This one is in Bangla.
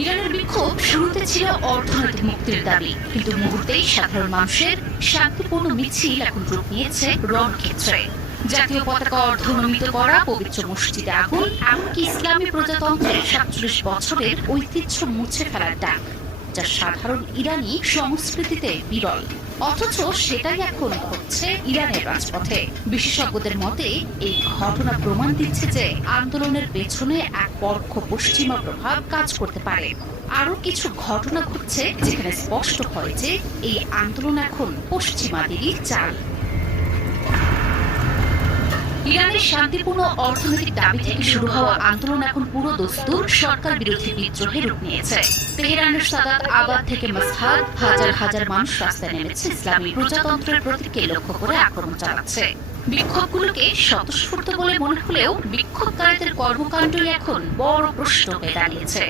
ইরানের বিক্ষোভ শুরুতে ছিল অর্থনৈতিক মুক্তির দাবি, কিন্তু মুহূর্তেই সাধারণ মানুষের শান্তিপূর্ণ মিছিল এখন রূপ নিয়েছে রণক্ষেত্রে। জাতীয় পতাকা অর্ধনমিত করা, পবিত্র মসজিদে আগুন, এমনকি ইসলামী প্রজাতন্ত্রের ৪৭ বছরের ঐতিহ্য মুছে ফেলার ডাক, যা সাধারণ ইরানি সংস্কৃতিতে বিরল। অথচ সেটাই এখন হচ্ছে ইরানের রাজপথে। বিশেষজ্ঞদের মতে এই ঘটনা প্রমাণ দিচ্ছে যে আন্দোলনের পেছনে এক পরোক্ষ পশ্চিমা প্রভাব কাজ করতে পারে। আরো কিছু ঘটনা ঘটছে যেখানে স্পষ্ট হয় যে এই আন্দোলন এখন পশ্চিমাদেরই চাল। ইরানের শান্তিপূর্ণ অর্থনৈতিক দাবি থেকে শুরু হওয়া আন্দোলন এখন পুরো দস্তুর সরকার বিরোধী বিদ্রোহে রূপ নিয়েছে। তেহরানের সাদাত আবাদ থেকে মাসহাদ হাজার হাজার মানুষ রাস্তায় নেমেছে, ইসলামী প্রজাতন্ত্রের প্রতীককে লক্ষ্য করে আক্রমণ চালাচ্ছে। বিক্ষোভগুলোকে স্বতঃস্ফূর্ত বলে মনে হলেও বিক্ষোভকারীদের কর্মকাণ্ডই এখন বড় প্রশ্ন হয়ে দাঁড়িয়েছে।